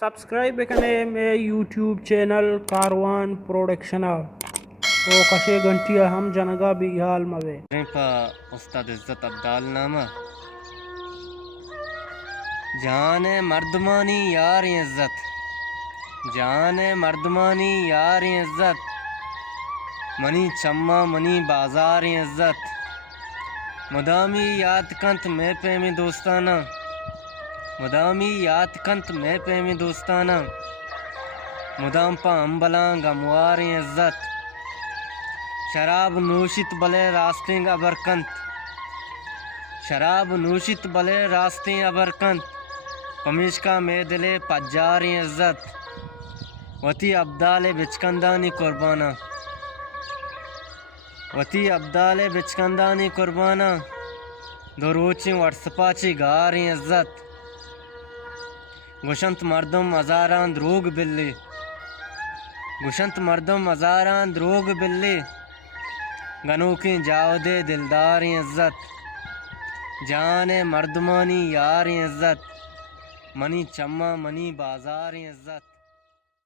Subscribe कने YouTube channel Karwan production तो कशे घंटिया हम जनगा बिहाल मवे उस्ताद इज्जत अब्दाल नामा जान मर्दमानी यार इज्जत जान मर्दमानी यार इज्जत मनी चम्मा मनी बाजार इज्जत मदामी याद कंत मैं प्रेमी दोस्ताना मदामी याद कंत मैं प्रेमी दोस्ताना मुदाम पा अम्बला गमवार इज्जत शराब नूशित बले रास्ते अबरकंत शराब नूशित बले रास्ते अबरकंत पमिश्का में दिले पज्जार इज्जत वती अब्दाल बिचकंदानी कुर्बाना वती अब्दाल बिचकंदानी कुर्बाना दरोची व्हाट्सपाची गार इज्जत गुशंत मर्दम हजारान द्रोग बिल्ली गुशंत मर्दम हजारान द्रोग बिल्ली गनों की जावदे दिलदार इज्जत जान मर्दमानी यार इज्जत मनी चम्मा मनी बाजार इज्जत।